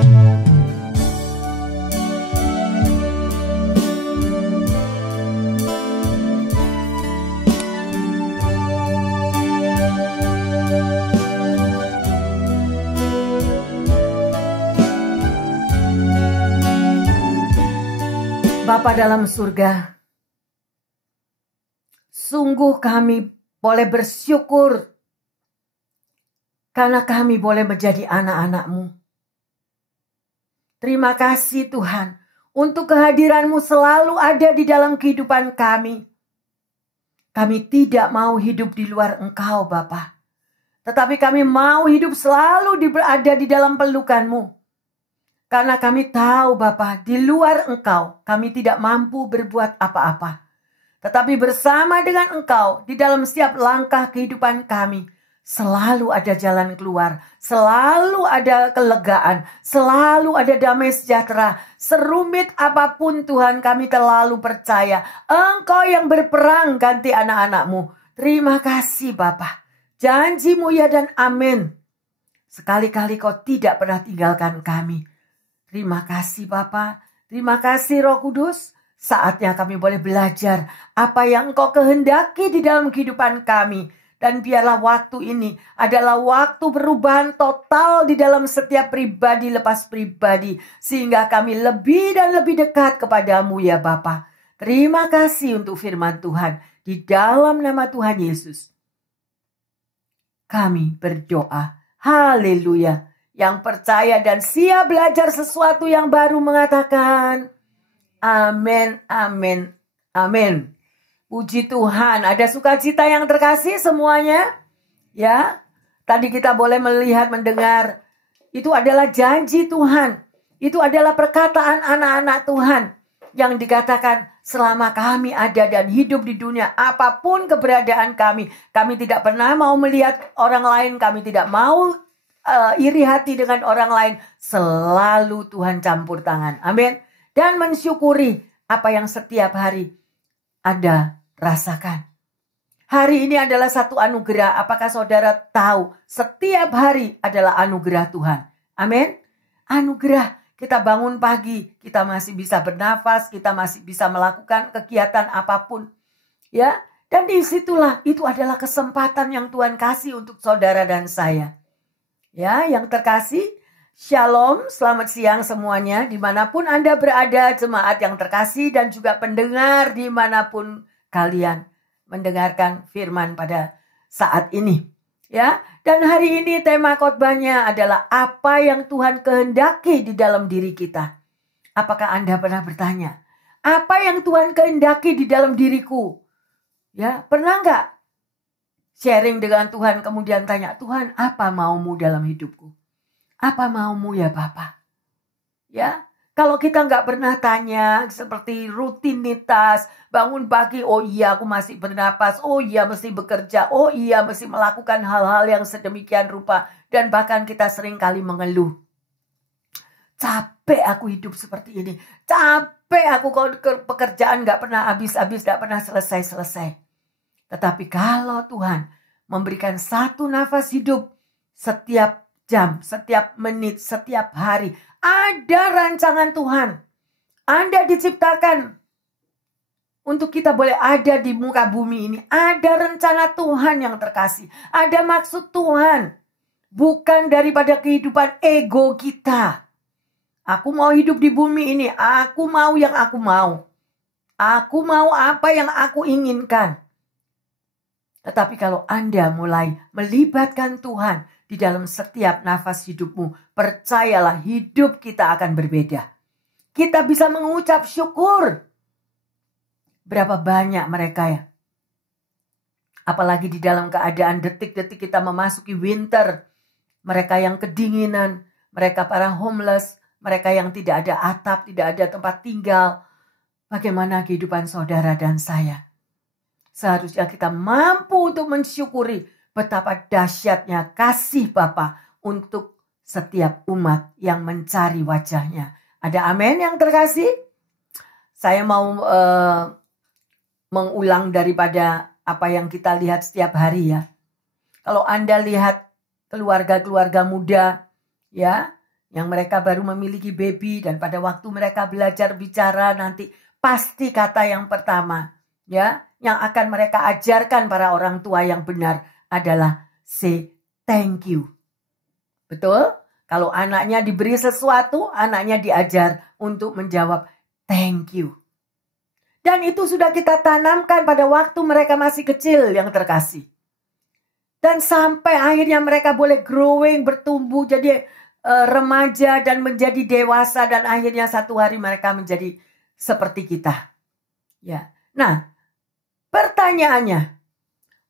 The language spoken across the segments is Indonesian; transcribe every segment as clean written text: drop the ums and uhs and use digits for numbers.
Bapa dalam surga, sungguh kami boleh bersyukur karena kami boleh menjadi anak-anak-Mu. Terima kasih Tuhan untuk kehadiran-Mu selalu ada di dalam kehidupan kami. Kami tidak mau hidup di luar Engkau Bapa, tetapi kami mau hidup selalu berada di dalam pelukan-Mu. Karena kami tahu Bapa, di luar Engkau kami tidak mampu berbuat apa-apa. Tetapi bersama dengan Engkau di dalam setiap langkah kehidupan kami, selalu ada jalan keluar, selalu ada kelegaan, selalu ada damai sejahtera. Serumit apapun Tuhan, kami terlalu percaya Engkau yang berperang ganti anak-anak-Mu. Terima kasih Bapa. Janji-Mu ya dan amin. Sekali-kali Kau tidak pernah tinggalkan kami. Terima kasih Bapa, terima kasih Roh Kudus. Saatnya kami boleh belajar apa yang Engkau kehendaki di dalam kehidupan kami. Dan biarlah waktu ini adalah waktu perubahan total di dalam setiap pribadi lepas pribadi. Sehingga kami lebih dan lebih dekat kepadamu ya Bapa. Terima kasih untuk firman Tuhan. Di dalam nama Tuhan Yesus kami berdoa. Haleluya. Yang percaya dan siap belajar sesuatu yang baru mengatakan amin, amin, amin. Puji Tuhan, ada sukacita yang terkasih semuanya. Ya, tadi kita boleh melihat, mendengar. Itu adalah janji Tuhan. Itu adalah perkataan anak-anak Tuhan. Yang dikatakan selama kami ada dan hidup di dunia, apapun keberadaan kami tidak pernah mau melihat orang lain, kami tidak mau iri hati dengan orang lain. Selalu Tuhan campur tangan. Amin. Dan mensyukuri apa yang setiap hari Anda rasakan. Hari ini adalah satu anugerah. Apakah saudara tahu setiap hari adalah anugerah Tuhan? Amin. Anugerah. Kita bangun pagi, kita masih bisa bernafas, kita masih bisa melakukan kegiatan apapun. Ya. Dan disitulah itu adalah kesempatan yang Tuhan kasih untuk saudara dan saya. Ya, yang terkasih, shalom, selamat siang semuanya, dimanapun Anda berada, jemaat yang terkasih dan juga pendengar dimanapun kalian mendengarkan firman pada saat ini. Ya, dan hari ini tema khotbahnya adalah apa yang Tuhan kehendaki di dalam diri kita. Apakah Anda pernah bertanya, apa yang Tuhan kehendaki di dalam diriku? Ya, pernah nggak sharing dengan Tuhan, kemudian tanya, Tuhan apa maumu dalam hidupku? Apa maumu ya Bapa? Ya, kalau kita nggak pernah tanya seperti rutinitas, bangun pagi, oh iya aku masih bernapas, oh iya mesti bekerja, oh iya mesti melakukan hal-hal yang sedemikian rupa. Dan bahkan kita sering kali mengeluh. Capek aku hidup seperti ini, capek aku kalau pekerjaan nggak pernah habis-habis, nggak pernah selesai-selesai. Tetapi kalau Tuhan memberikan satu nafas hidup setiap jam, setiap menit, setiap hari, ada rancangan Tuhan. Anda diciptakan untuk kita boleh ada di muka bumi ini. Ada rencana Tuhan yang terkasih. Ada maksud Tuhan. Bukan daripada kehidupan ego kita. Aku mau hidup di bumi ini. Aku mau yang aku mau. Aku mau apa yang aku inginkan. Tetapi kalau Anda mulai melibatkan Tuhan di dalam setiap nafas hidupmu, percayalah hidup kita akan berbeda. Kita bisa mengucap syukur. Berapa banyak mereka ya. Apalagi di dalam keadaan detik-detik kita memasuki winter. Mereka yang kedinginan, mereka para homeless, mereka yang tidak ada atap, tidak ada tempat tinggal. Bagaimana kehidupan saudara dan saya? Seharusnya kita mampu untuk mensyukuri betapa dahsyatnya kasih Bapa untuk setiap umat yang mencari wajahnya. Ada amin yang terkasih? Saya mau mengulang daripada apa yang kita lihat setiap hari ya. Kalau Anda lihat keluarga-keluarga muda ya, Yang mereka baru memiliki baby dan pada waktu mereka belajar bicara nanti pasti kata yang pertama ya yang akan mereka ajarkan para orang tua yang benar adalah say thank you. Betul? Kalau anaknya diberi sesuatu, anaknya diajar untuk menjawab thank you. Dan itu sudah kita tanamkan pada waktu mereka masih kecil yang terkasih. Dan sampai akhirnya mereka boleh growing, bertumbuh jadi remaja dan menjadi dewasa dan akhirnya satu hari mereka menjadi seperti kita. Ya. Nah, pertanyaannya,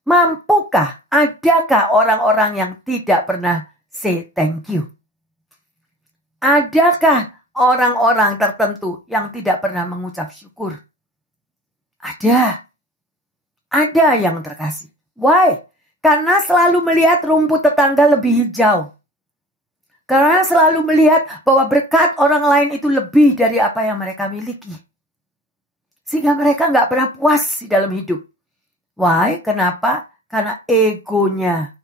mampukah, adakah orang-orang yang tidak pernah say thank you? Adakah orang-orang tertentu yang tidak pernah mengucap syukur? Ada. Ada yang terkasih. Why? Karena selalu melihat rumput tetangga lebih hijau. Karena selalu melihat bahwa berkat orang lain itu lebih dari apa yang mereka miliki. Sehingga mereka nggak pernah puas di dalam hidup. Why? Kenapa? Karena egonya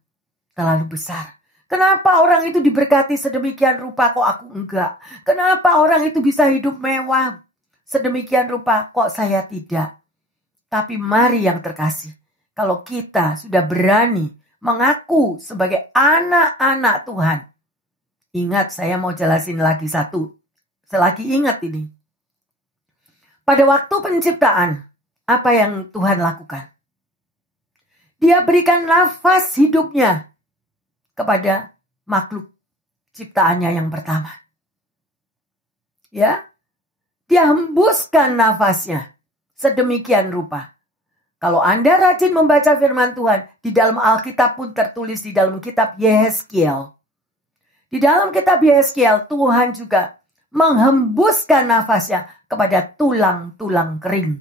terlalu besar. Kenapa orang itu diberkati sedemikian rupa kok aku enggak? Kenapa orang itu bisa hidup mewah sedemikian rupa kok saya tidak? Tapi mari yang terkasih, kalau kita sudah berani mengaku sebagai anak-anak Tuhan. Ingat, saya mau jelasin lagi satu. Selagi ingat ini. Pada waktu penciptaan, apa yang Tuhan lakukan? Dia berikan nafas hidupnya kepada makhluk ciptaannya yang pertama. Ya, dia hembuskan nafasnya sedemikian rupa. Kalau Anda rajin membaca firman Tuhan, di dalam Alkitab pun tertulis di dalam kitab Yehezkiel. Di dalam kitab Yehezkiel, Tuhan juga menghembuskan nafasnya kepada tulang-tulang kering.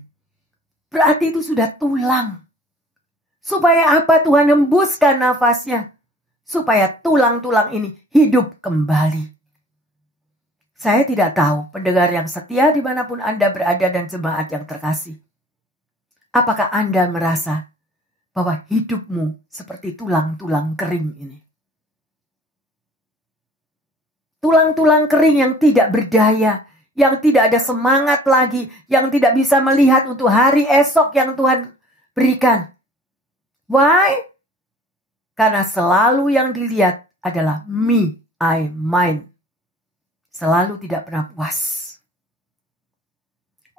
Berarti itu sudah tulang. Supaya apa Tuhan hembuskan nafasnya? Supaya tulang-tulang ini hidup kembali. Saya tidak tahu pendengar yang setia dimanapun Anda berada dan jemaat yang terkasih. Apakah Anda merasa bahwa hidupmu seperti tulang-tulang kering ini? Tulang-tulang kering yang tidak berdaya, yang tidak ada semangat lagi, yang tidak bisa melihat untuk hari esok yang Tuhan berikan. Why? Karena selalu yang dilihat adalah me, I, mine. Selalu tidak pernah puas.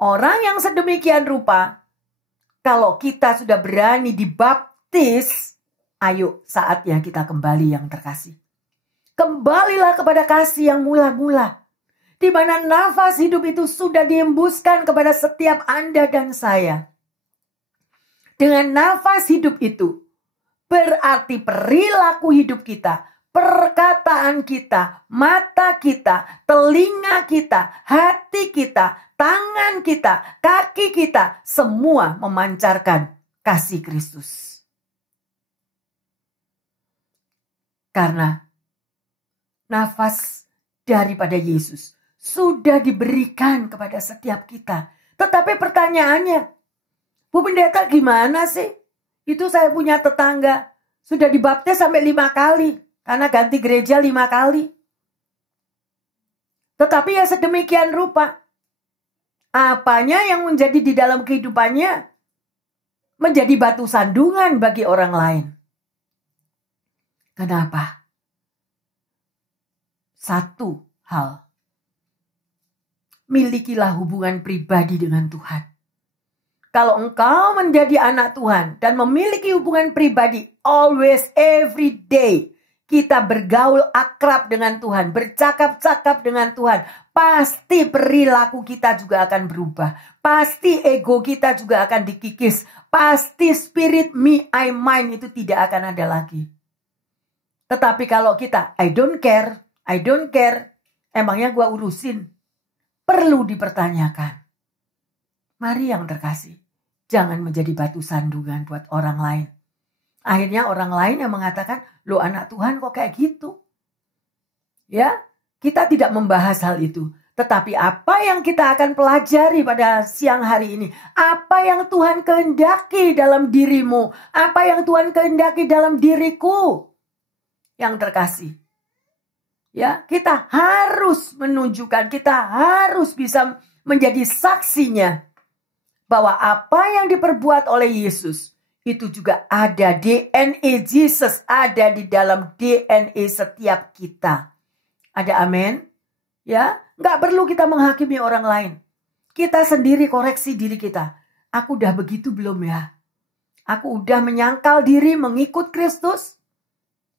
Orang yang sedemikian rupa, kalau kita sudah berani dibaptis, ayo saatnya kita kembali yang terkasih. Kembalilah kepada kasih yang mula-mula. Di mana nafas hidup itu sudah dihembuskan kepada setiap Anda dan saya. Dengan nafas hidup itu, berarti perilaku hidup kita, perkataan kita, mata kita, telinga kita, hati kita, tangan kita, kaki kita, semua memancarkan kasih Kristus. Karena nafas daripada Yesus sudah diberikan kepada setiap kita. Tetapi pertanyaannya, Bu Pendeta gimana sih? Itu saya punya tetangga, sudah dibaptis sampai 5 kali. Karena ganti gereja 5 kali. Tetapi ya sedemikian rupa. Apanya yang menjadi di dalam kehidupannya? Menjadi batu sandungan bagi orang lain. Kenapa? Satu hal. Milikilah hubungan pribadi dengan Tuhan. Kalau engkau menjadi anak Tuhan dan memiliki hubungan pribadi always, every day, kita bergaul akrab dengan Tuhan, bercakap-cakap dengan Tuhan, pasti perilaku kita juga akan berubah. Pasti ego kita juga akan dikikis. Pasti spirit me, I, mine itu tidak akan ada lagi. Tetapi kalau kita, I don't care, emangnya gua urusin. Perlu dipertanyakan. Mari yang terkasih, jangan menjadi batu sandungan buat orang lain. Akhirnya orang lain yang mengatakan, lo anak Tuhan kok kayak gitu. Ya, kita tidak membahas hal itu. Tetapi apa yang kita akan pelajari pada siang hari ini? Apa yang Tuhan kehendaki dalam dirimu? Apa yang Tuhan kehendaki dalam diriku? Yang terkasih. Ya, kita harus menunjukkan, kita harus bisa menjadi saksinya bahwa apa yang diperbuat oleh Yesus itu juga ada DNA Jesus, ada di dalam DNA setiap kita. Ada amin? Ya, nggak perlu kita menghakimi orang lain. Kita sendiri koreksi diri kita. Aku udah begitu belum ya? Aku udah menyangkal diri mengikut Kristus?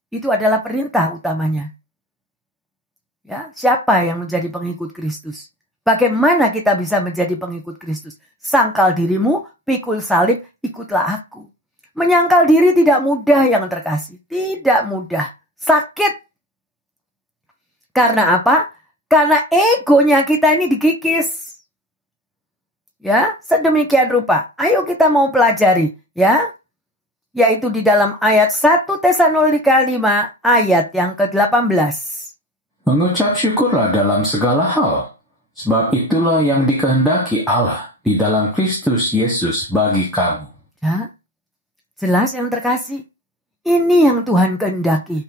Itu adalah perintah utamanya. Ya, siapa yang menjadi pengikut Kristus? Bagaimana kita bisa menjadi pengikut Kristus? Sangkal dirimu, pikul salib, ikutlah aku. Menyangkal diri tidak mudah yang terkasih. Tidak mudah. Sakit. Karena apa? Karena egonya kita ini digigis. Ya, sedemikian rupa. Ayo kita mau pelajari, ya. Yaitu di dalam ayat 1 Tesalonika 5 ayat yang ke-18. Mengucap syukurlah dalam segala hal, sebab itulah yang dikehendaki Allah di dalam Kristus Yesus bagi kamu. Ya, jelas yang terkasih. Ini yang Tuhan kehendaki.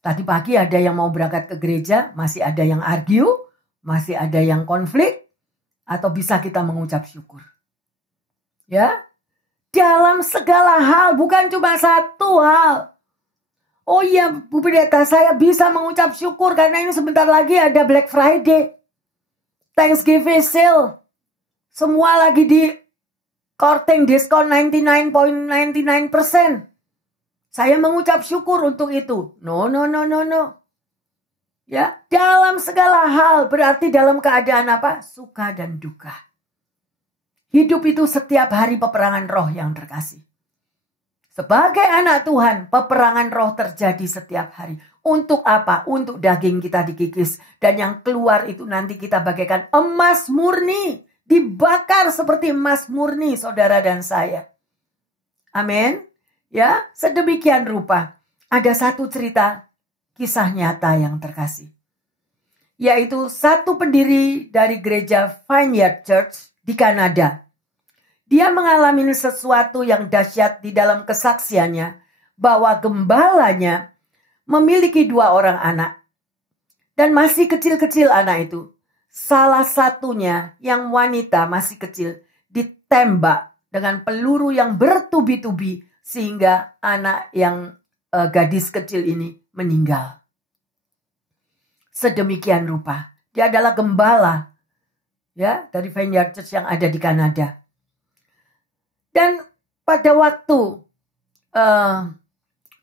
Tadi pagi ada yang mau berangkat ke gereja, masih ada yang argue, masih ada yang konflik, atau bisa kita mengucap syukur. Ya, dalam segala hal, bukan cuma satu hal. Oh iya, Bu Pendeta, saya bisa mengucap syukur karena ini sebentar lagi ada Black Friday. Thanksgiving sale. Semua lagi di korting diskon 99.99%. Saya mengucap syukur untuk itu. No. Ya, dalam segala hal berarti dalam keadaan apa? Suka dan duka. Hidup itu setiap hari peperangan roh yang terkasih. Sebagai anak Tuhan, peperangan roh terjadi setiap hari. Untuk apa? Untuk daging kita digigis. Dan yang keluar itu nanti kita bagaikan emas murni. Dibakar seperti emas murni, saudara dan saya. Amin. Ya, sedemikian rupa. Ada satu cerita kisah nyata yang terkasih. Yaitu satu pendiri dari gereja Vineyard Church di Kanada. Dia mengalami sesuatu yang dahsyat di dalam kesaksiannya bahwa gembalanya memiliki 2 orang anak. Dan masih kecil-kecil anak itu. Salah satunya yang wanita masih kecil ditembak dengan peluru yang bertubi-tubi sehingga anak yang gadis kecil ini meninggal. Sedemikian rupa. Dia adalah gembala ya dari Vineyard Church yang ada di Kanada. Dan pada waktu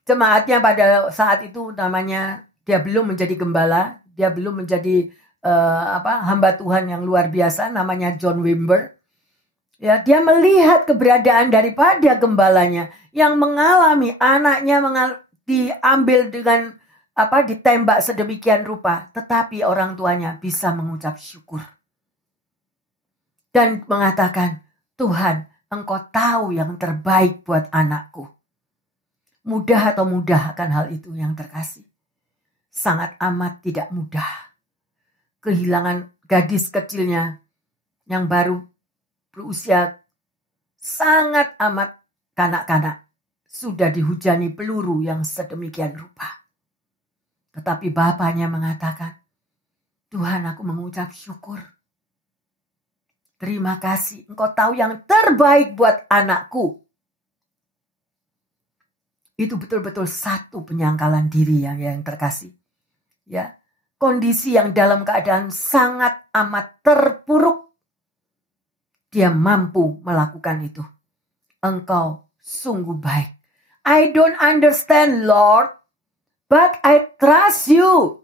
jemaatnya pada saat itu namanya dia belum menjadi gembala, dia belum menjadi hamba Tuhan yang luar biasa, namanya John Wimber. Ya, dia melihat keberadaan daripada gembalanya yang mengalami anaknya diambil dengan ditembak sedemikian rupa, tetapi orang tuanya bisa mengucap syukur dan mengatakan, Tuhan, Engkau tahu yang terbaik buat anakku. Mudah atau mudah akan hal itu yang terkasih? Sangat amat tidak mudah. Kehilangan gadis kecilnya yang baru berusia sangat amat kanak-kanak. Sudah dihujani peluru yang sedemikian rupa. Tetapi bapaknya mengatakan, Tuhan, aku mengucap syukur. Terima kasih, Engkau tahu yang terbaik buat anakku. Itu betul-betul satu penyangkalan diri yang terkasih. Ya, kondisi yang dalam keadaan sangat amat terpuruk. Dia mampu melakukan itu. Engkau sungguh baik. I don't understand, Lord, but I trust you.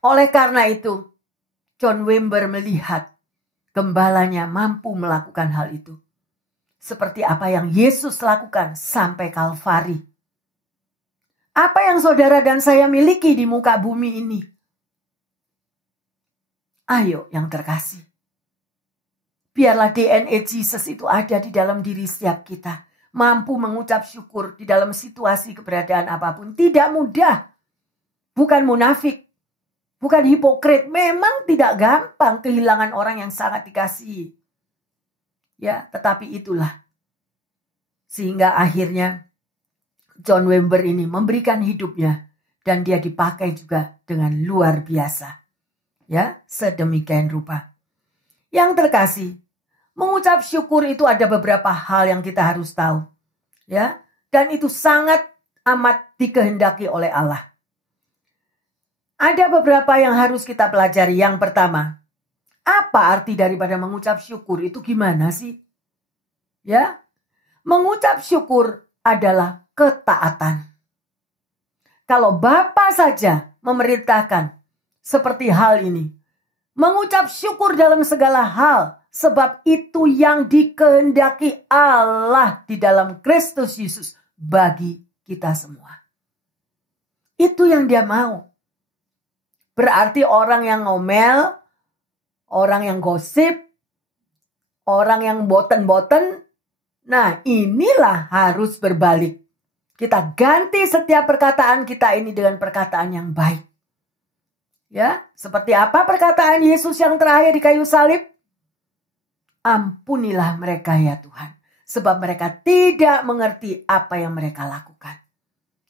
Oleh karena itu, John Wimber melihat gembalanya mampu melakukan hal itu. Seperti apa yang Yesus lakukan sampai Kalvari. Apa yang saudara dan saya miliki di muka bumi ini? Ayo yang terkasih. Biarlah DNA Jesus itu ada di dalam diri setiap kita. Mampu mengucap syukur di dalam situasi keberadaan apapun. Tidak mudah. Bukan munafik. Bukan hipokrit, memang tidak gampang kehilangan orang yang sangat dikasihi. Ya, tetapi itulah. Sehingga akhirnya John Wimber ini memberikan hidupnya dan dia dipakai juga dengan luar biasa. Ya, sedemikian rupa. Yang terkasih, mengucap syukur itu ada beberapa hal yang kita harus tahu. Ya, dan itu sangat amat dikehendaki oleh Allah. Ada beberapa yang harus kita pelajari. Yang pertama, apa arti daripada mengucap syukur itu gimana sih? Ya, mengucap syukur adalah ketaatan. Kalau Bapa saja memerintahkan seperti hal ini, mengucap syukur dalam segala hal, sebab itu yang dikehendaki Allah di dalam Kristus Yesus bagi kita semua. Itu yang Dia mau. Berarti orang yang ngomel, orang yang gosip, orang yang boten-boten, nah inilah harus berbalik. Kita ganti setiap perkataan kita ini dengan perkataan yang baik. Ya, seperti apa perkataan Yesus yang terakhir di kayu salib? Ampunilah mereka ya Tuhan, sebab mereka tidak mengerti apa yang mereka lakukan.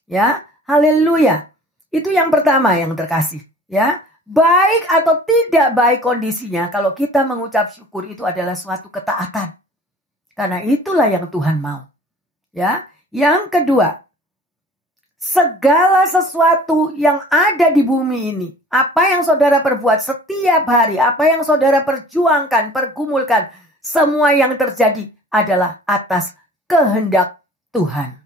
Ya, haleluya. Itu yang pertama yang terkasih. Ya, baik atau tidak baik kondisinya, kalau kita mengucap syukur itu adalah suatu ketaatan. Karena itulah yang Tuhan mau. Ya, yang kedua, segala sesuatu yang ada di bumi ini, apa yang saudara perbuat setiap hari, apa yang saudara perjuangkan, pergumulkan, semua yang terjadi adalah atas kehendak Tuhan.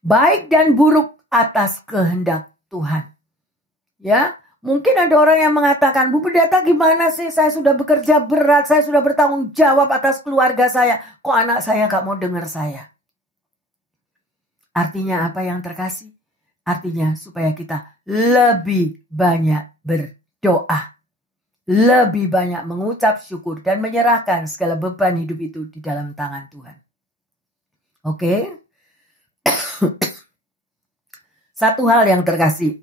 Baik dan buruk atas kehendak Tuhan. Ya, mungkin ada orang yang mengatakan, Bu Pendeta gimana sih, saya sudah bekerja berat, saya sudah bertanggung jawab atas keluarga saya, kok anak saya gak mau dengar saya? Artinya apa yang terkasih? Artinya supaya kita lebih banyak berdoa, lebih banyak mengucap syukur dan menyerahkan segala beban hidup itu di dalam tangan Tuhan. Oke? Satu hal yang terkasih.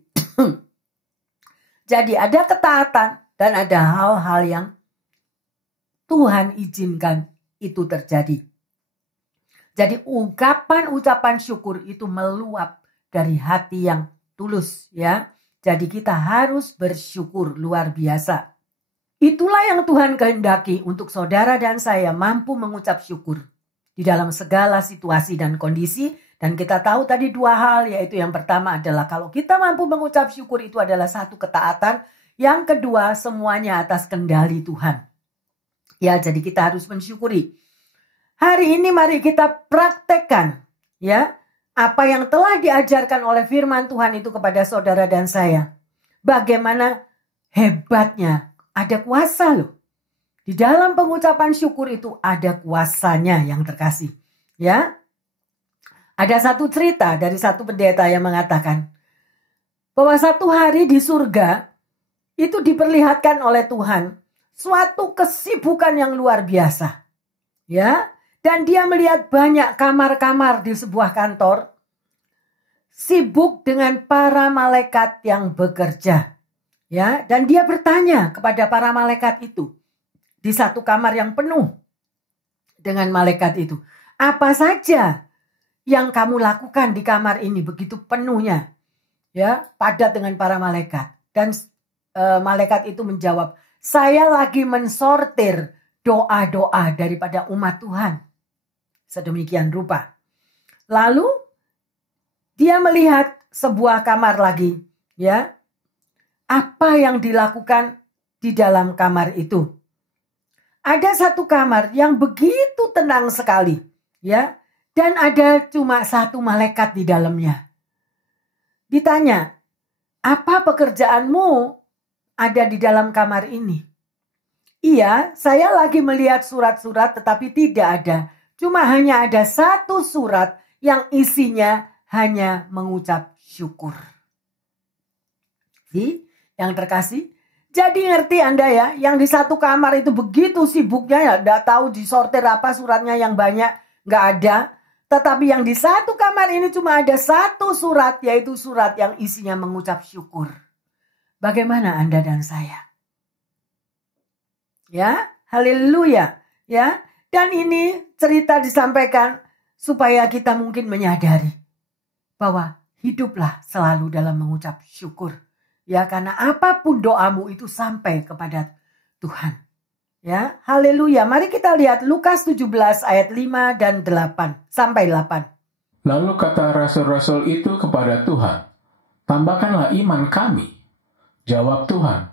Jadi ada ketaatan dan ada hal-hal yang Tuhan izinkan itu terjadi. Jadi ucapan syukur itu meluap dari hati yang tulus ya. Jadi kita harus bersyukur luar biasa. Itulah yang Tuhan kehendaki untuk saudara dan saya mampu mengucap syukur di dalam segala situasi dan kondisi. Dan kita tahu tadi dua hal, yaitu yang pertama adalah kalau kita mampu mengucap syukur itu adalah satu ketaatan. Yang kedua semuanya atas kendali Tuhan. Ya, jadi kita harus mensyukuri. Hari ini mari kita praktekkan ya apa yang telah diajarkan oleh firman Tuhan itu kepada saudara dan saya. Bagaimana hebatnya, ada kuasa loh. Di dalam pengucapan syukur itu ada kuasanya yang terkasih. Ya. Ada satu cerita dari satu pendeta yang mengatakan bahwa satu hari di surga itu diperlihatkan oleh Tuhan suatu kesibukan yang luar biasa. Ya, dan dia melihat banyak kamar-kamar di sebuah kantor sibuk dengan para malaikat yang bekerja. Ya, dan dia bertanya kepada para malaikat itu di satu kamar yang penuh dengan malaikat itu, apa saja yang kamu lakukan di kamar ini begitu penuhnya, ya, padat dengan para malaikat. Dan malaikat itu menjawab, saya lagi mensortir doa-doa daripada umat Tuhan. Sedemikian rupa. Lalu dia melihat sebuah kamar lagi, ya. Apa yang dilakukan di dalam kamar itu? Ada satu kamar yang begitu tenang sekali, ya. Dan ada cuma satu malaikat di dalamnya. Ditanya, apa pekerjaanmu ada di dalam kamar ini? Iya, saya lagi melihat surat-surat tetapi tidak ada. Cuma hanya ada satu surat yang isinya hanya mengucap syukur. Yang terkasih, jadi ngerti Anda ya, yang di satu kamar itu begitu sibuknya ya, tidak tahu disortir apa suratnya yang banyak, nggak ada. Tetapi yang di satu kamar ini cuma ada satu surat, yaitu surat yang isinya mengucap syukur. Bagaimana Anda dan saya? Ya, haleluya. Ya, dan ini cerita disampaikan supaya kita mungkin menyadari bahwa hiduplah selalu dalam mengucap syukur. Ya, karena apapun doamu itu sampai kepada Tuhan. Ya, haleluya. Mari kita lihat Lukas 17 ayat 5 dan 8 sampai 8. Lalu kata rasul-rasul itu kepada Tuhan, "Tambahkanlah iman kami." Jawab Tuhan,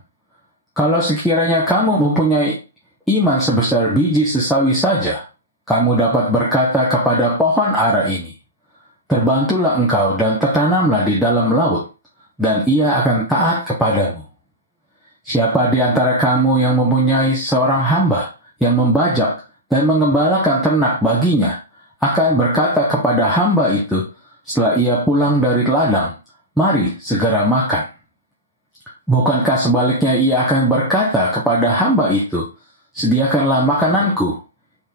"Kalau sekiranya kamu mempunyai iman sebesar biji sesawi saja, kamu dapat berkata kepada pohon ara ini, 'Terbantulah engkau dan tertanamlah di dalam laut,' dan ia akan taat kepadamu. Siapa di antara kamu yang mempunyai seorang hamba yang membajak dan mengembalakan ternak baginya, akan berkata kepada hamba itu setelah ia pulang dari ladang, 'Mari segera makan.' Bukankah sebaliknya ia akan berkata kepada hamba itu, 'Sediakanlah makananku,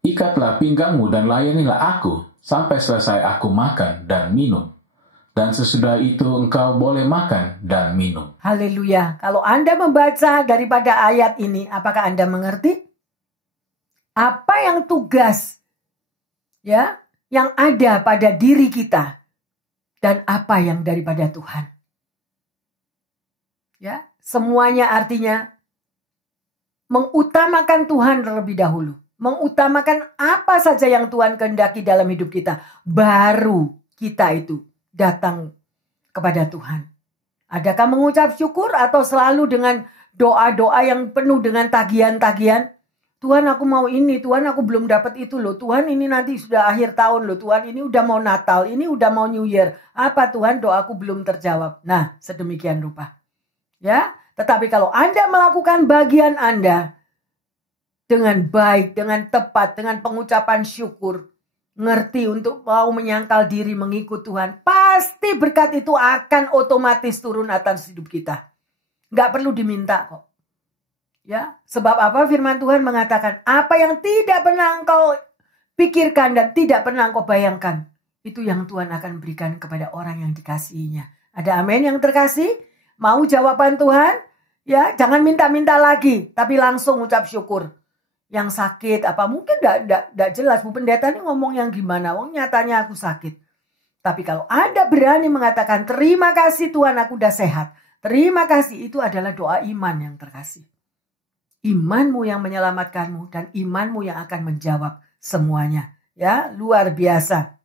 ikatlah pinggangmu dan layanilah aku sampai selesai aku makan dan minum. Dan sesudah itu engkau boleh makan dan minum.'" Haleluya. Kalau Anda membaca daripada ayat ini, apakah Anda mengerti? Apa yang tugas ya yang ada pada diri kita dan apa yang daripada Tuhan? Ya, semuanya artinya mengutamakan Tuhan terlebih dahulu. Mengutamakan apa saja yang Tuhan kehendaki dalam hidup kita. Baru kita itu datang kepada Tuhan. Adakah mengucap syukur atau selalu dengan doa-doa yang penuh dengan tagihan-tagihan? Tuhan aku mau ini, Tuhan aku belum dapat itu loh. Tuhan ini nanti sudah akhir tahun loh. Tuhan ini udah mau Natal, ini udah mau New Year. Apa Tuhan doaku belum terjawab? Nah, sedemikian rupa. Ya, tetapi kalau Anda melakukan bagian Anda dengan baik, dengan tepat, dengan pengucapan syukur, ngerti untuk mau menyangkal diri mengikut Tuhan, pasti berkat itu akan otomatis turun atas hidup kita. Nggak perlu diminta kok. Ya, sebab apa? Firman Tuhan mengatakan, apa yang tidak pernah engkau pikirkan dan tidak pernah engkau bayangkan, itu yang Tuhan akan berikan kepada orang yang dikasihinya. Ada amin yang terkasih? Mau jawaban Tuhan? Ya, jangan minta-minta lagi, tapi langsung ucap syukur. Yang sakit apa mungkin enggak jelas, Bu Pendeta ini ngomong yang gimana? Wong nyatanya aku sakit. Tapi kalau Anda berani mengatakan terima kasih Tuhan aku udah sehat. Terima kasih, itu adalah doa iman yang terkasih. Imanmu yang menyelamatkanmu dan imanmu yang akan menjawab semuanya. Ya, luar biasa.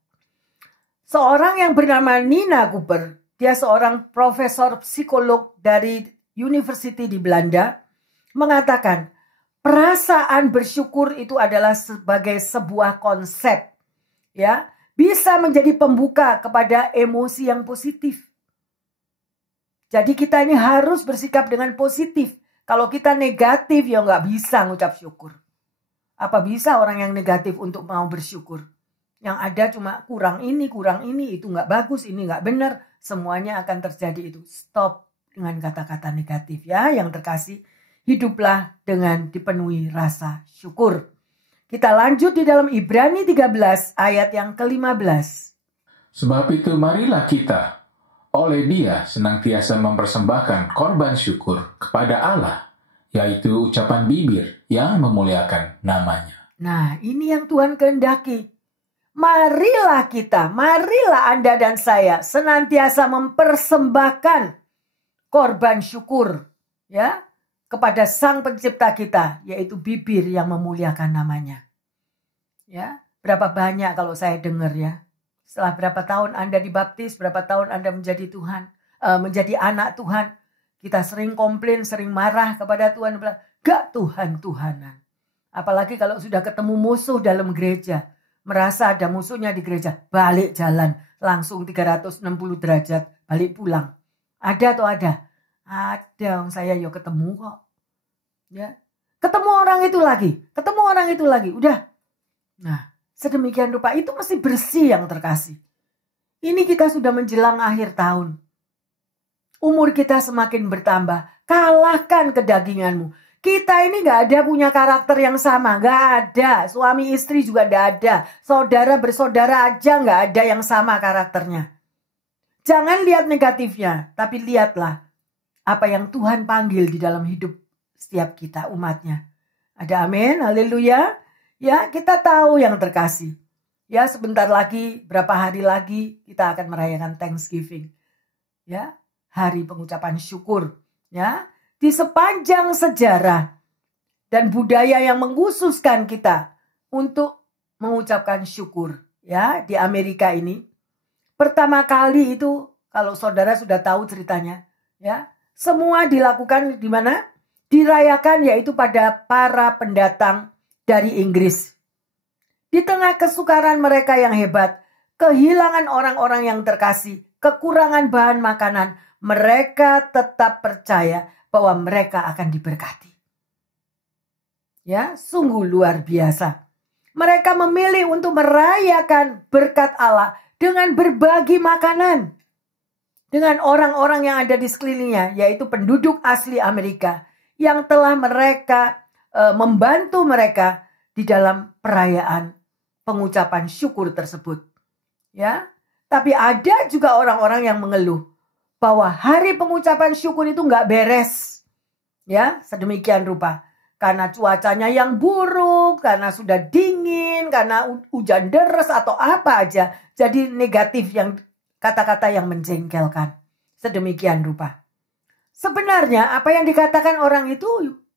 Seorang yang bernama Nina Cooper, dia seorang profesor psikolog dari University di Belanda, mengatakan perasaan bersyukur itu adalah sebagai sebuah konsep, ya, bisa menjadi pembuka kepada emosi yang positif. Jadi kita ini harus bersikap dengan positif. Kalau kita negatif ya nggak bisa ngucap syukur. Apa bisa orang yang negatif untuk mau bersyukur? Yang ada cuma kurang ini, itu nggak bagus, ini nggak benar. Semuanya akan terjadi itu. Stop dengan kata-kata negatif ya. Yang terkasih, hiduplah dengan dipenuhi rasa syukur. Kita lanjut di dalam Ibrani 13 ayat yang ke-15. Sebab itu marilah kita oleh Dia senantiasa mempersembahkan korban syukur kepada Allah, yaitu ucapan bibir yang memuliakan namanya. Nah, ini yang Tuhan kehendaki. Marilah kita, marilah Anda dan saya senantiasa mempersembahkan korban syukur ya kepada Sang Pencipta kita, yaitu bibir yang memuliakan namanya. Ya, berapa banyak kalau saya dengar ya. Setelah berapa tahun Anda dibaptis, berapa tahun Anda menjadi Tuhan, menjadi anak Tuhan, kita sering komplain, sering marah kepada Tuhan, gak Tuhan-Tuhanan. Apalagi kalau sudah ketemu musuh dalam gereja, merasa ada musuhnya di gereja, balik jalan, langsung 360 derajat, balik pulang. Ada atau ada? Ada, saya yo ketemu kok. Ya, ketemu orang itu lagi, udah. Nah, sedemikian rupa itu mesti bersih yang terkasih. Ini kita sudah menjelang akhir tahun. Umur kita semakin bertambah. Kalahkan kedaginganmu. Kita ini gak ada punya karakter yang sama. Gak ada. Suami istri juga gak ada. Saudara bersaudara aja gak ada yang sama karakternya. Jangan lihat negatifnya. Tapi lihatlah apa yang Tuhan panggil di dalam hidup setiap kita umatnya. Ada amin. Haleluya. Ya, kita tahu yang terkasih. Ya, sebentar lagi, berapa hari lagi kita akan merayakan Thanksgiving. Ya, hari pengucapan syukur. Ya, di sepanjang sejarah dan budaya yang mengkhususkan kita untuk mengucapkan syukur. Ya, di Amerika ini pertama kali itu, kalau saudara sudah tahu ceritanya, ya, semua dilakukan di mana? Dirayakan yaitu pada para pendatang dari Inggris. Di tengah kesukaran mereka yang hebat, kehilangan orang-orang yang terkasih, kekurangan bahan makanan, mereka tetap percaya bahwa mereka akan diberkati. Ya, sungguh luar biasa. Mereka memilih untuk merayakan berkat Allah dengan berbagi makanan dengan orang-orang yang ada di sekelilingnya, yaitu penduduk asli Amerika yang telah mereka membantu mereka di dalam perayaan pengucapan syukur tersebut. Ya, tapi ada juga orang-orang yang mengeluh bahwa hari pengucapan syukur itu nggak beres. Ya, sedemikian rupa. Karena cuacanya yang buruk, karena sudah dingin, karena hujan deras atau apa aja. Jadi negatif, yang kata-kata yang menjengkelkan. Sedemikian rupa. Sebenarnya apa yang dikatakan orang itu,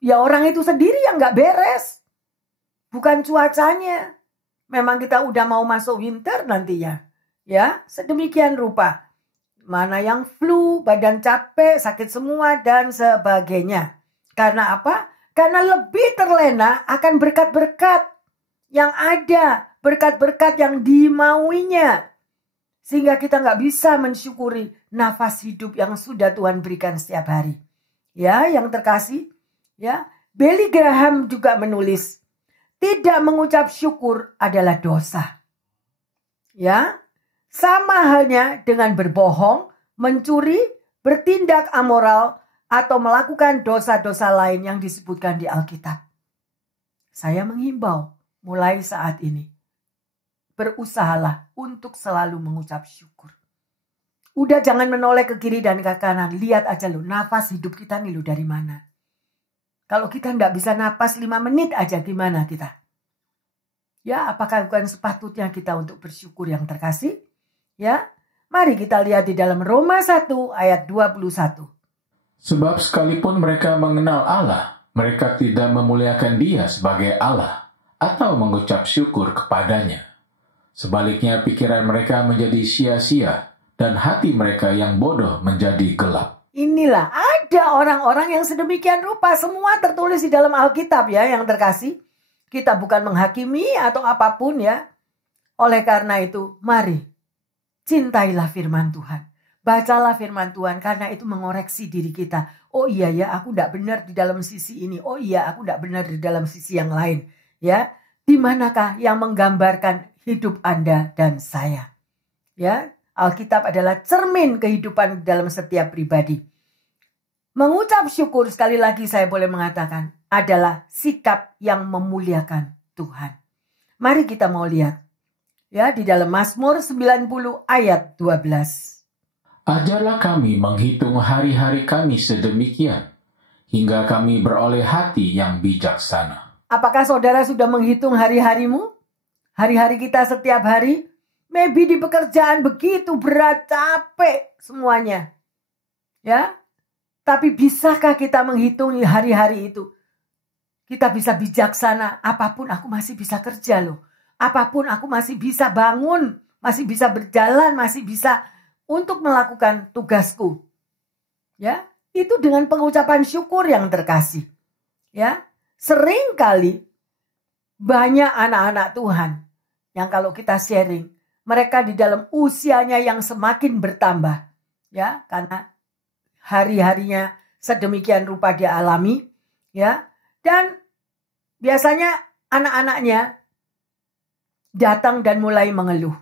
ya orang itu sendiri yang nggak beres. Bukan cuacanya. Memang kita udah mau masuk winter nantinya. Ya, sedemikian rupa. Mana yang flu, badan capek, sakit semua, dan sebagainya. Karena apa? Karena lebih terlena akan berkat-berkat yang ada. Berkat-berkat yang dimauinya. Sehingga kita nggak bisa mensyukuri nafas hidup yang sudah Tuhan berikan setiap hari. Ya, yang terkasih. Ya, Billy Graham juga menulis, tidak mengucap syukur adalah dosa. Ya, sama halnya dengan berbohong, mencuri, bertindak amoral, atau melakukan dosa-dosa lain yang disebutkan di Alkitab. Saya menghimbau mulai saat ini, berusahalah untuk selalu mengucap syukur. Udah jangan menoleh ke kiri dan ke kanan, lihat aja lo, nafas hidup kita nih lo dari mana. Kalau kita nggak bisa napas 5 menit aja, gimana kita? Ya, apakah bukan sepatutnya kita untuk bersyukur yang terkasih? Ya, mari kita lihat di dalam Roma 1 ayat 21. Sebab sekalipun mereka mengenal Allah, mereka tidak memuliakan Dia sebagai Allah atau mengucap syukur kepadanya. Sebaliknya pikiran mereka menjadi sia-sia dan hati mereka yang bodoh menjadi gelap. Inilah ada orang-orang yang sedemikian rupa, semua tertulis di dalam Alkitab ya yang terkasih. Kita bukan menghakimi atau apapun ya. Oleh karena itu, mari cintailah firman Tuhan. Bacalah firman Tuhan karena itu mengoreksi diri kita. Oh iya ya, aku tidak benar di dalam sisi ini. Oh iya, aku tidak benar di dalam sisi yang lain. Ya, di manakah yang menggambarkan hidup Anda dan saya? Ya, Alkitab adalah cermin kehidupan dalam setiap pribadi. Mengucap syukur, sekali lagi saya boleh mengatakan, adalah sikap yang memuliakan Tuhan. Mari kita mau lihat. Ya, di dalam Mazmur 90 ayat 12. Ajarlah kami menghitung hari-hari kami sedemikian, hingga kami beroleh hati yang bijaksana. Apakah saudara sudah menghitung hari-harimu? Hari-hari kita setiap hari? Maybe di pekerjaan begitu berat, capek semuanya. Ya, tapi bisakah kita menghitung hari-hari itu? Kita bisa bijaksana, apapun aku masih bisa kerja loh. Apapun aku masih bisa bangun, masih bisa berjalan, masih bisa untuk melakukan tugasku. Ya, itu dengan pengucapan syukur yang terkasih. Ya, seringkali banyak anak-anak Tuhan yang kalau kita sharing, mereka di dalam usianya yang semakin bertambah. Ya, karena hari-harinya sedemikian rupa dia alami. Ya, dan biasanya anak-anaknya datang dan mulai mengeluh.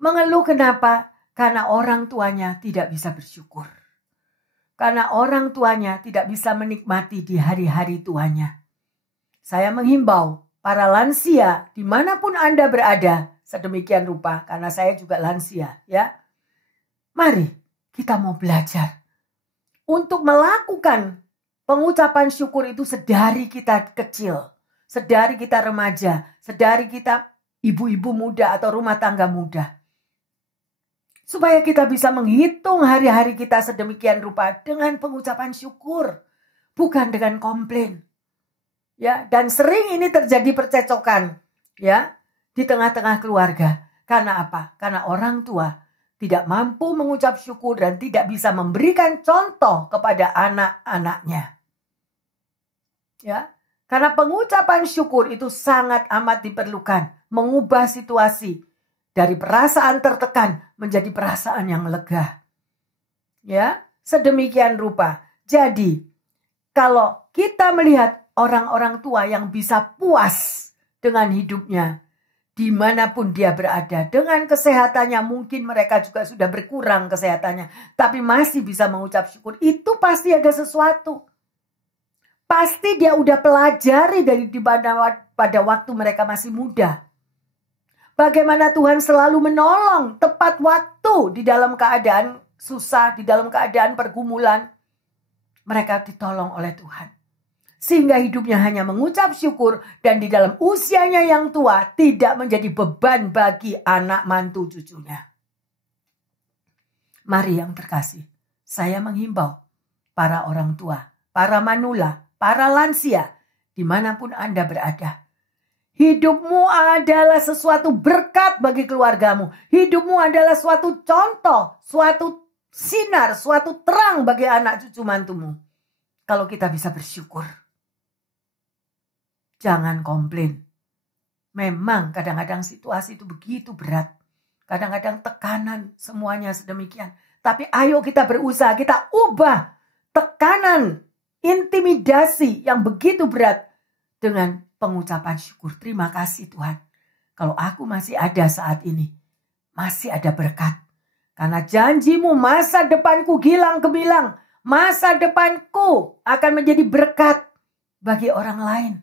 Mengeluh kenapa? Karena orang tuanya tidak bisa bersyukur. Karena orang tuanya tidak bisa menikmati di hari-hari tuanya. Saya menghimbau para lansia dimanapun Anda berada, sedemikian rupa, karena saya juga lansia, ya. Mari kita mau belajar untuk melakukan pengucapan syukur itu sedari kita kecil, sedari kita remaja, sedari kita ibu-ibu muda atau rumah tangga muda. Supaya kita bisa menghitung hari-hari kita sedemikian rupa dengan pengucapan syukur, bukan dengan komplain. Ya, dan sering ini terjadi percecokan, ya, di tengah-tengah keluarga. Karena apa? Karena orang tua tidak mampu mengucap syukur dan tidak bisa memberikan contoh kepada anak-anaknya. Ya, karena pengucapan syukur itu sangat amat diperlukan, mengubah situasi dari perasaan tertekan menjadi perasaan yang lega. Ya, sedemikian rupa. Jadi, kalau kita melihat orang-orang tua yang bisa puas dengan hidupnya, dimanapun dia berada, dengan kesehatannya, mungkin mereka juga sudah berkurang kesehatannya, tapi masih bisa mengucap syukur, itu pasti ada sesuatu. Pasti dia udah pelajari dari pada waktu mereka masih muda. Bagaimana Tuhan selalu menolong tepat waktu di dalam keadaan susah, di dalam keadaan pergumulan. Mereka ditolong oleh Tuhan. Sehingga hidupnya hanya mengucap syukur dan di dalam usianya yang tua tidak menjadi beban bagi anak mantu cucunya. Mari yang terkasih, saya menghimbau para orang tua, para manula, para lansia, dimanapun Anda berada. Hidupmu adalah sesuatu berkat bagi keluargamu. Hidupmu adalah suatu contoh, suatu sinar, suatu terang bagi anak cucu mantumu. Kalau kita bisa bersyukur. Jangan komplain. Memang kadang-kadang situasi itu begitu berat. Kadang-kadang tekanan semuanya sedemikian. Tapi ayo kita berusaha, kita ubah tekanan, intimidasi yang begitu berat dengan pengucapan syukur. Terima kasih Tuhan. Kalau aku masih ada saat ini, masih ada berkat. Karena janjimu masa depanku gilang gemilang. Masa depanku akan menjadi berkat bagi orang lain.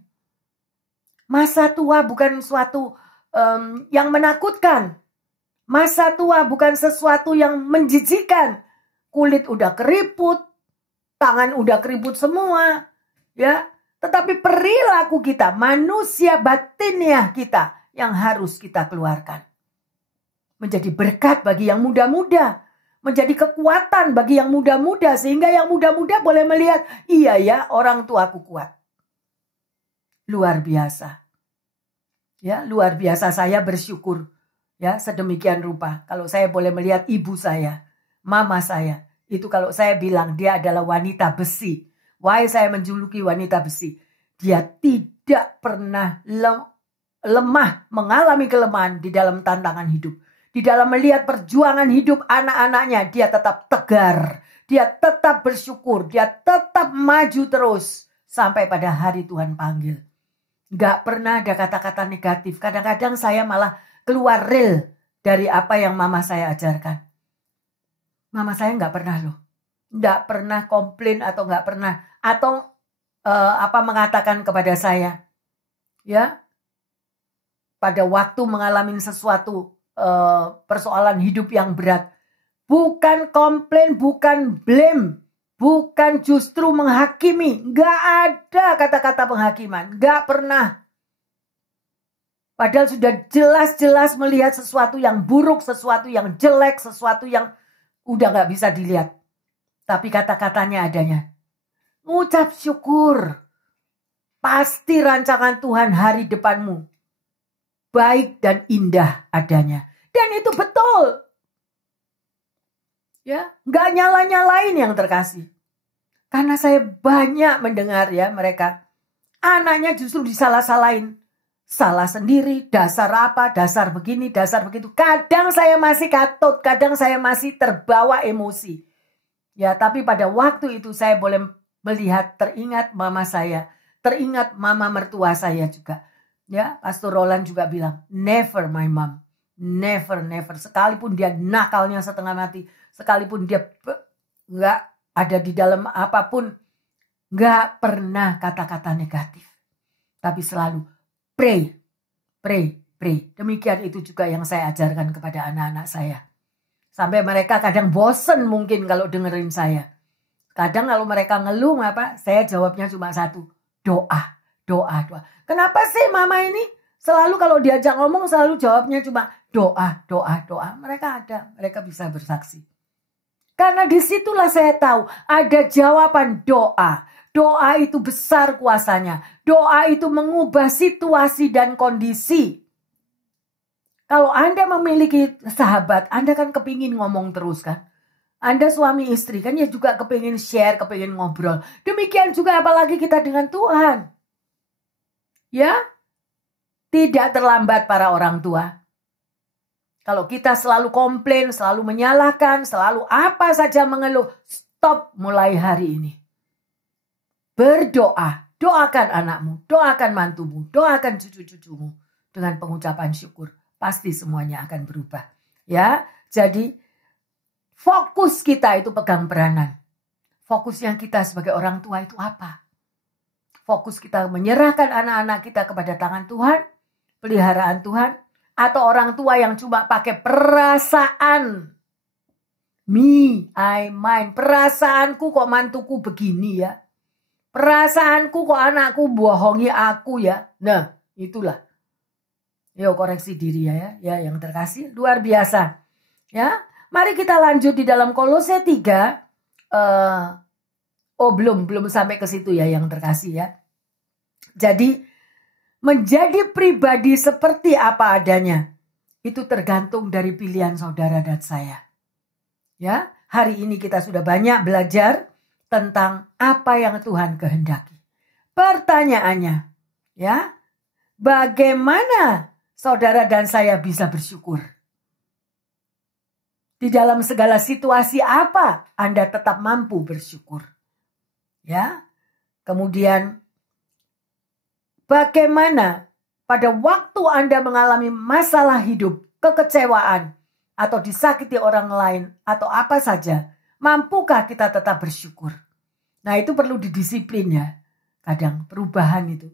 Masa tua bukan suatu yang menakutkan. Masa tua bukan sesuatu yang menjijikan. Kulit udah keriput, tangan udah keriput semua, ya. Tetapi perilaku kita, manusia batiniah kita yang harus kita keluarkan. Menjadi berkat bagi yang muda-muda. Menjadi kekuatan bagi yang muda-muda. Sehingga yang muda-muda boleh melihat, iya ya orang tuaku kuat. Luar biasa. Ya, luar biasa, saya bersyukur. Ya, sedemikian rupa. Kalau saya boleh melihat ibu saya, mama saya. Itu kalau saya bilang dia adalah wanita besi. Why saya menjuluki wanita besi? Dia tidak pernah lemah, mengalami kelemahan di dalam tantangan hidup. Di dalam melihat perjuangan hidup anak-anaknya, dia tetap tegar. Dia tetap bersyukur. Dia tetap maju terus. Sampai pada hari Tuhan panggil. Gak pernah ada kata-kata negatif. Kadang-kadang saya malah keluar real dari apa yang mama saya ajarkan. Mama saya gak pernah loh. Gak pernah komplain atau gak pernah. Atau mengatakan kepada saya. Ya. Pada waktu mengalami sesuatu persoalan hidup yang berat. Bukan komplain, bukan blame. Bukan justru menghakimi. Gak ada kata-kata penghakiman. Gak pernah. Padahal sudah jelas-jelas melihat sesuatu yang buruk, sesuatu yang jelek, sesuatu yang udah gak bisa dilihat. Tapi kata-katanya adanya. Ngucap syukur. Pasti rancangan Tuhan hari depanmu baik dan indah adanya. Dan itu betul. Ya, nggak nyala-nyalain yang terkasih. Karena saya banyak mendengar ya mereka. Anaknya justru disalah-salahin. Salah sendiri, dasar apa, dasar begini, dasar begitu. Kadang saya masih katut, kadang saya masih terbawa emosi. Ya, tapi pada waktu itu saya boleh melihat, teringat mama saya. Teringat mama mertua saya juga. Ya, Pastor Roland juga bilang, never my mom. Never, never. Sekalipun dia nakalnya setengah mati. Sekalipun dia nggak ada di dalam apapun, nggak pernah kata-kata negatif. Tapi selalu pray, pray, pray. Demikian itu juga yang saya ajarkan kepada anak-anak saya. Sampai mereka kadang bosen mungkin kalau dengerin saya. Kadang kalau mereka ngeluh saya jawabnya cuma satu. Doa, doa, doa. Kenapa sih mama ini Selalu kalau diajak ngomong selalu jawabnya cuma doa, doa, doa. Mereka bisa bersaksi. Karena disitulah saya tahu ada jawaban doa. Doa itu besar kuasanya. Doa itu mengubah situasi dan kondisi. Kalau Anda memiliki sahabat, Anda kan kepingin ngomong terus kan. Anda suami istri kan ya juga kepingin share, kepingin ngobrol. Demikian juga apalagi kita dengan Tuhan. Ya, tidak terlambat para orang tua. Kalau kita selalu komplain, selalu menyalahkan, selalu apa saja mengeluh, stop mulai hari ini. Berdoa, doakan anakmu, doakan mantumu, doakan cucu-cucumu dengan pengucapan syukur. Pasti semuanya akan berubah. Ya, jadi fokus kita itu pegang peranan. Fokus yang kita sebagai orang tua itu apa? Fokus kita menyerahkan anak-anak kita kepada tangan Tuhan, peliharaan Tuhan, atau orang tua yang cuma pakai perasaan. Me, I, mine. Perasaanku kok mantuku begini ya. Perasaanku kok anakku bohongi aku ya. Nah, itulah. Yo, koreksi diri ya. Ya, yang terkasih. Luar biasa. Ya, mari kita lanjut di dalam Kolose 3. Belum sampai ke situ ya yang terkasih ya. Jadi, menjadi pribadi seperti apa adanya, itu tergantung dari pilihan saudara dan saya. Ya, hari ini kita sudah banyak belajar tentang apa yang Tuhan kehendaki. Pertanyaannya, ya, bagaimana saudara dan saya bisa bersyukur? Di dalam segala situasi apa Anda tetap mampu bersyukur? Ya, kemudian bagaimana pada waktu Anda mengalami masalah hidup, kekecewaan, atau disakiti orang lain, atau apa saja, mampukah kita tetap bersyukur? Nah, itu perlu didisiplin ya. Kadang perubahan itu.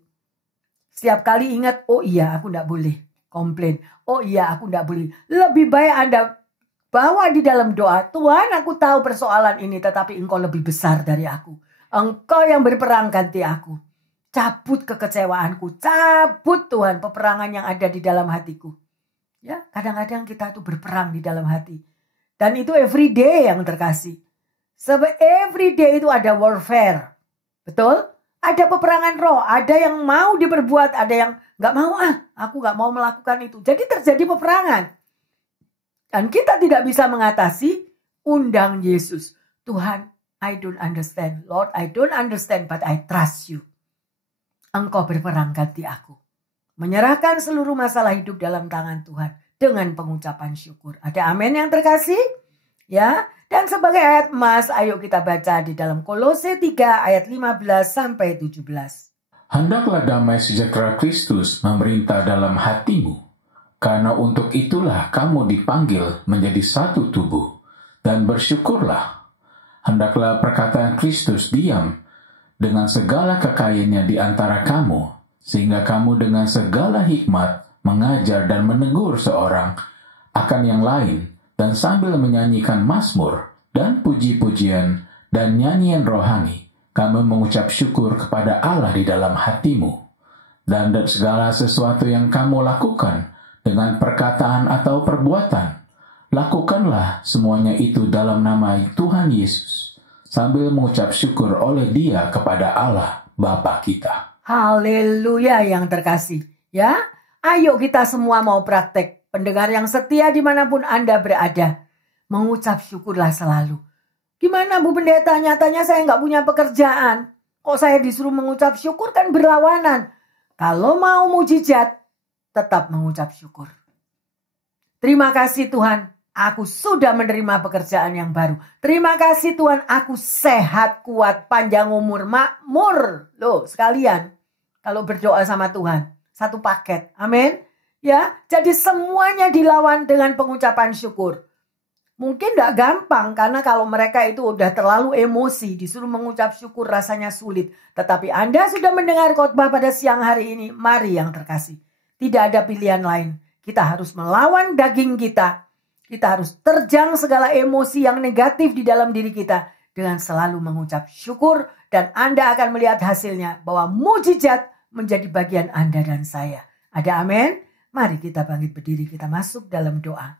Setiap kali ingat, oh iya aku tidak boleh komplain. Oh iya aku tidak boleh. Lebih baik Anda bawa di dalam doa, Tuhan aku tahu persoalan ini, tetapi Engkau lebih besar dari aku. Engkau yang berperang ganti aku. Cabut kekecewaanku, cabut Tuhan peperangan yang ada di dalam hatiku. Ya, kadang-kadang kita tuh berperang di dalam hati. Dan itu everyday yang terkasih. Sebab everyday itu ada warfare. Betul? Ada peperangan roh, ada yang mau diperbuat, ada yang gak mau, aku gak mau melakukan itu. Jadi terjadi peperangan. Dan kita tidak bisa mengatasi, undang Yesus. Tuhan, I don't understand. Lord, I don't understand, but I trust you. Engkau berperang ganti aku. Menyerahkan seluruh masalah hidup dalam tangan Tuhan dengan pengucapan syukur. Ada amin yang terkasih? Ya. Dan sebagai ayat emas, ayo kita baca di dalam Kolose 3 ayat 15 sampai 17. Hendaklah damai sejahtera Kristus memerintah dalam hatimu, karena untuk itulah kamu dipanggil menjadi satu tubuh, dan bersyukurlah. Hendaklah perkataan Kristus diam dengan segala kekayaannya di antara kamu, sehingga kamu dengan segala hikmat mengajar dan menegur seorang akan yang lain, dan sambil menyanyikan mazmur dan puji-pujian dan nyanyian rohani, kamu mengucap syukur kepada Allah di dalam hatimu. Dan segala sesuatu yang kamu lakukan dengan perkataan atau perbuatan, lakukanlah semuanya itu dalam nama Tuhan Yesus, sambil mengucap syukur oleh Dia kepada Allah Bapa kita. Haleluya yang terkasih. Ya, ayo kita semua mau praktek. Pendengar yang setia dimanapun Anda berada, mengucap syukurlah selalu. Gimana Bu Pendeta, nyatanya saya nggak punya pekerjaan. Kok saya disuruh mengucap syukur, kan berlawanan. Kalau mau mujizat, tetap mengucap syukur. Terima kasih Tuhan, aku sudah menerima pekerjaan yang baru. Terima kasih Tuhan, aku sehat, kuat, panjang umur, makmur. Loh sekalian, kalau berdoa sama Tuhan, satu paket. Amin. Ya, jadi semuanya dilawan dengan pengucapan syukur. Mungkin gak gampang karena kalau mereka itu udah terlalu emosi, disuruh mengucap syukur rasanya sulit. Tetapi Anda sudah mendengar khotbah pada siang hari ini, mari yang terkasih. Tidak ada pilihan lain. Kita harus melawan daging kita. Kita harus terjang segala emosi yang negatif di dalam diri kita dengan selalu mengucap syukur, dan Anda akan melihat hasilnya bahwa mujizat menjadi bagian Anda dan saya. Ada amin? Mari kita bangkit berdiri, kita masuk dalam doa.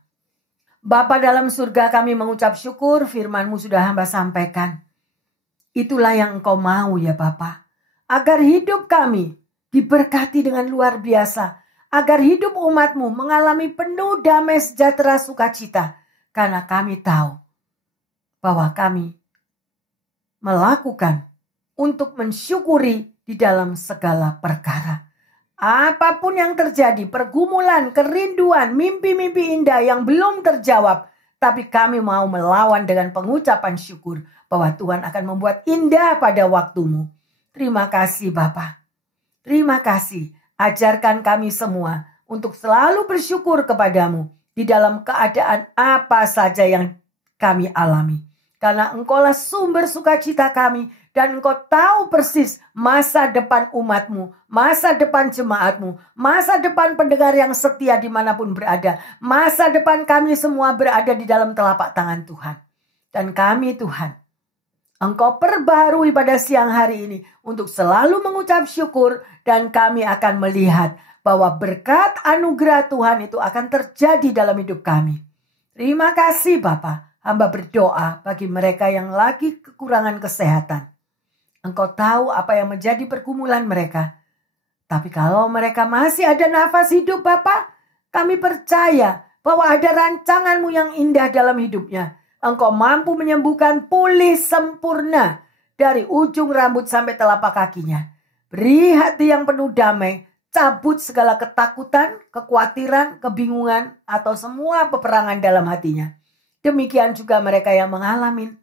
Bapa dalam surga, kami mengucap syukur firman-Mu sudah hamba sampaikan. Itulah yang Engkau mau ya Bapa. Agar hidup kami diberkati dengan luar biasa. Agar hidup umat-Mu mengalami penuh damai sejahtera sukacita. Karena kami tahu bahwa kami melakukan untuk mensyukuri di dalam segala perkara. Apapun yang terjadi, pergumulan, kerinduan, mimpi-mimpi indah yang belum terjawab, tapi kami mau melawan dengan pengucapan syukur bahwa Tuhan akan membuat indah pada waktu-Mu. Terima kasih Bapa. Terima kasih. Ajarkan kami semua untuk selalu bersyukur kepadamu di dalam keadaan apa saja yang kami alami. Karena Engkaulah sumber sukacita kami. Dan Engkau tahu persis masa depan umat-Mu, masa depan jemaat-Mu, masa depan pendengar yang setia dimanapun berada. Masa depan kami semua berada di dalam telapak tangan Tuhan. Dan kami Tuhan, Engkau perbarui pada siang hari ini untuk selalu mengucap syukur. Dan kami akan melihat bahwa berkat anugerah Tuhan itu akan terjadi dalam hidup kami. Terima kasih Bapa. Hamba berdoa bagi mereka yang lagi kekurangan kesehatan. Engkau tahu apa yang menjadi pergumulan mereka. Tapi kalau mereka masih ada nafas hidup Bapa, kami percaya bahwa ada rancangan-Mu yang indah dalam hidupnya. Engkau mampu menyembuhkan pulih sempurna dari ujung rambut sampai telapak kakinya. Beri hati yang penuh damai, cabut segala ketakutan, kekhawatiran, kebingungan, atau semua peperangan dalam hatinya. Demikian juga mereka yang mengalami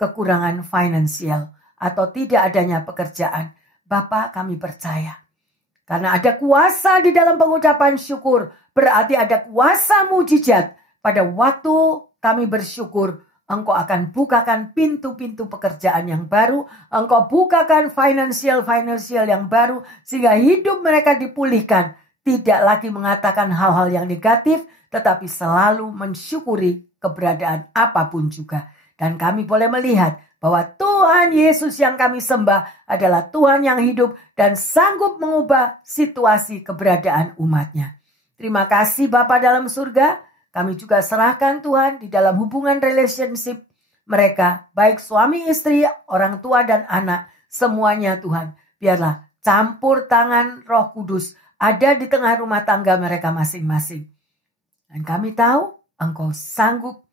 kekurangan finansial atau tidak adanya pekerjaan. Bapa, kami percaya. Karena ada kuasa di dalam pengucapan syukur. Berarti ada kuasa mujizat. Pada waktu kami bersyukur, Engkau akan bukakan pintu-pintu pekerjaan yang baru. Engkau bukakan financial yang baru. Sehingga hidup mereka dipulihkan. Tidak lagi mengatakan hal-hal yang negatif. Tetapi selalu mensyukuri keberadaan apapun juga. Dan kami boleh melihat bahwa Tuhan Yesus yang kami sembah adalah Tuhan yang hidup dan sanggup mengubah situasi keberadaan umatnya. Terima kasih Bapa dalam surga. Kami juga serahkan Tuhan di dalam hubungan relationship mereka. Baik suami istri, orang tua dan anak. Semuanya Tuhan. Biarlah campur tangan Roh Kudus ada di tengah rumah tangga mereka masing-masing. Dan kami tahu Engkau sanggup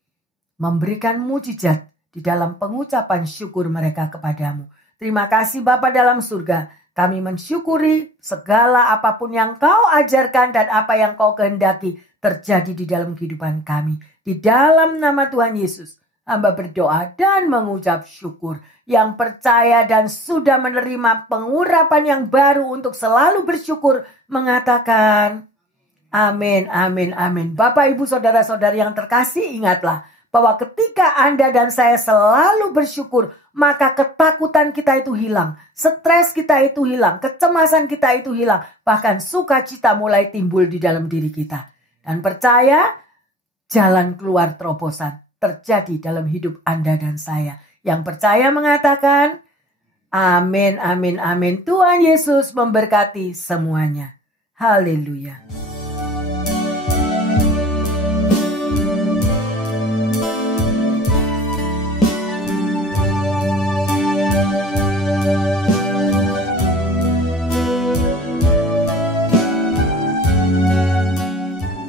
memberikan mujizat di dalam pengucapan syukur mereka kepadamu. Terima kasih Bapa dalam surga. Kami mensyukuri segala apapun yang Kau ajarkan dan apa yang Kau kehendaki terjadi di dalam kehidupan kami. Di dalam nama Tuhan Yesus, hamba berdoa dan mengucap syukur. Yang percaya dan sudah menerima pengurapan yang baru untuk selalu bersyukur mengatakan amin, amin, amin. Bapak, Ibu, Saudara-saudari yang terkasih, ingatlah bahwa ketika Anda dan saya selalu bersyukur, maka ketakutan kita itu hilang, stres kita itu hilang, kecemasan kita itu hilang, bahkan sukacita mulai timbul di dalam diri kita. Dan percaya, jalan keluar terobosan terjadi dalam hidup Anda dan saya. Yang percaya mengatakan, amin, amin, amin. Tuhan Yesus memberkati semuanya. Haleluya.